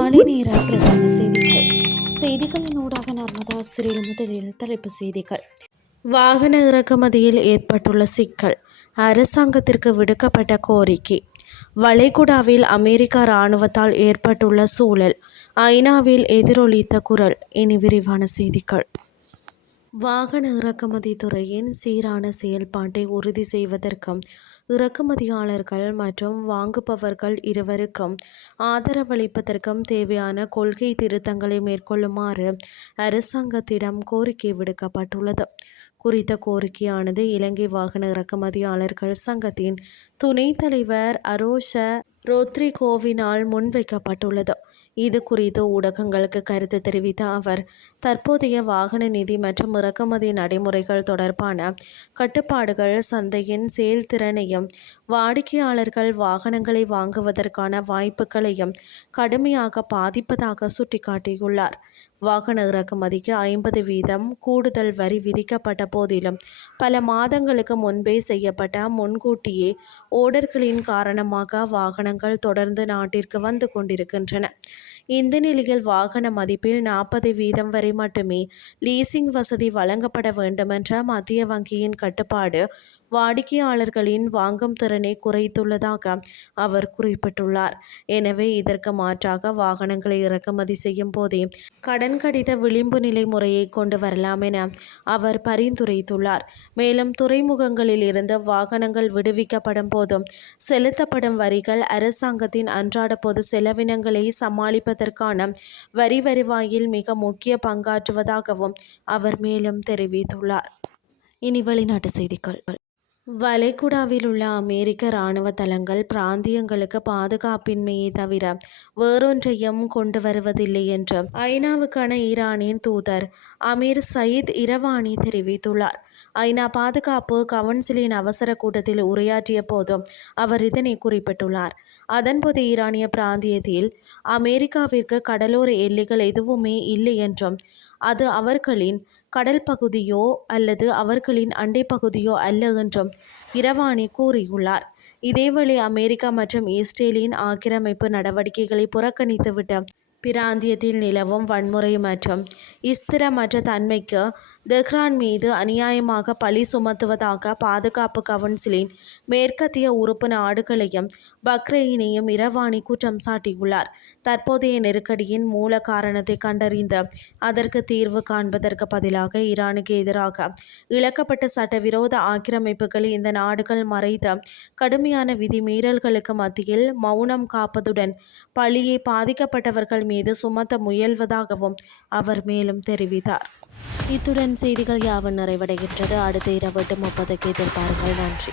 காலை நேர பிரதான செய்திகளின் ஊடாக நர்மதா சிறில் முதலில் தலைப்பு செய்திகள். வாகன இறக்குமதியில் ஏற்பட்டுள்ள சிக்கல், அரசாங்கத்திற்கு விடுக்கப்பட்ட கோரிக்கை. வளைகுடாவில் அமெரிக்க இராணுவத்தால் ஏற்பட்டுள்ள சூழல், ஐநாவில் எதிரொலித்த குரல். இனி விரிவான செய்திகள். வாகன இறக்குமதி துறையின் சீரான செயல்பாட்டை உறுதி செய்வதற்கும் இறக்குமதியாளர்கள் மற்றும் வாங்குபவர்கள் இருவருக்கும் ஆதரவளிப்பதற்கும் தேவையான கொள்கை திருத்தங்களை மேற்கொள்ளுமாறு அரசாங்கத்திடம் கோரிக்கை விடுக்கப்பட்டுள்ளது. குறித்த கோரிக்கையானது இலங்கை வாகன இறக்குமதியாளர்கள் சங்கத்தின் துணைத் தலைவர் அரோஷ ரோத்ரிகோவினால் முன்வைக்கப்பட்டுள்ளது. இது குறித்து ஊடகங்களுக்கு கருத்து தெரிவித்த அவர், தற்போதைய வாகன நிதி மற்றும் இறக்குமதி நடைமுறைகள் தொடர்பான கட்டுப்பாடுகள் சந்தையின் செயல்திறனையும் வாடிக்கையாளர்கள் வாகனங்களை வாங்குவதற்கான வாய்ப்புகளையும் கடுமையாக பாதிப்பதாக சுட்டிக்காட்டியுள்ளார். வாகன இறக்குமதிக்கு 50% கூடுதல் வரி விதிக்கப்பட்ட போதிலும் பல மாதங்களுக்கு முன்பே செய்யப்பட்ட முன்கூட்டியே ஓர்டர்களின் காரணமாக வாகனங்கள் தொடர்ந்து நாட்டிற்கு வந்து கொண்டிருக்கின்றன. இந்த நிலையில் வாகன மதிப்பில் 40% வரை மட்டுமே லீசிங் வசதி வழங்கப்பட வேண்டுமென்ற மத்திய வங்கியின் கட்டுப்பாடு வாடிக்கையாளர்களின் வாங்கும் திறனை குறைத்துள்ளதாக அவர் குறிப்பிட்டுள்ளார். எனவே இதற்கு மாற்றாக வாகனங்களை இறக்குமதி செய்யும் போதே கடன் கடித விளிம்பு நிலை முறையை கொண்டு வரலாம் என அவர் பரிந்துரைத்துள்ளார். மேலும் துறைமுகங்களில் இருந்து வாகனங்கள் விடுவிக்கப்படும் போதும் செலுத்தப்படும் வரிகள் அரசாங்கத்தின் அன்றாட பொது செலவினங்களை சமாளிப்பதற்கான வரி வருவாயில் மிக முக்கிய பங்காற்றுவதாகவும் அவர் மேலும் தெரிவித்துள்ளார். இனி வெளிநாட்டு செய்திகள். வளைகுடாவில் உள்ள அமெரிக்க இராணுவ தளங்கள் பிராந்தியங்களுக்கு பாதுகாப்பின்மையை தவிர வேறொன்றையும் கொண்டு வருவதில்லை என்று ஐநாவுக்கான ஈரானின் தூதர் அமீர் சயீத் இரவானி தெரிவித்துள்ளார். ஐநா பாதுகாப்பு கவுன்சிலின் அவசர கூட்டத்தில் உரையாற்றிய போதும் அவர் இதனை குறிப்பிட்டுள்ளார். அதன்போது ஈரானிய பிராந்தியத்தில் அமெரிக்காவிற்கு கடலோர எல்லைகள் எதுவுமே இல்லை என்றும் அது அவர்களின் கடல் பகுதியோ அல்லது அவர்களின் அண்டை பகுதியோ அல்ல என்றும் இரவானி கூறியுள்ளார். இதேவேளை அமெரிக்கா மற்றும் இஸ்ரேலின் ஆக்கிரமிப்பு நடவடிக்கைகளை புறக்கணித்துவிட்டு பிராந்தியத்தில் நிலவும் வன்முறை மற்றும் ஸ்திரமற்ற தன்மைக்கு தெஹ்ரான் மீது அநியாயமாக பழி சுமத்துவதாக பாதுகாப்பு கவுன்சிலின் மேற்கத்திய உறுப்பு நாடுகளையும் பக்ரைனையும் இரவானி குற்றம் சாட்டியுள்ளார். தற்போதைய நெருக்கடியின் மூல காரணத்தை கண்டறிந்து அதற்கு தீர்வு காண்பதற்கு பதிலாக ஈரானுக்கு எதிராக இழக்கப்பட்ட சட்டவிரோத ஆக்கிரமிப்புகள் இந்த நாடுகள் மறைத்த கடுமையான விதி மீறல்களுக்கு மத்தியில் மௌனம் காப்பதுடன் பழியை பாதிக்கப்பட்டவர்கள் மீது சுமத்த முயல்வதாகவும் அவர் மேலும் தெரிவித்தார். இத்துடன் செய்திகள் யாவும் நிறைவடைகின்றது. அடுத்த இரவு 8:30 எதிர்பாருங்கள். நன்றி.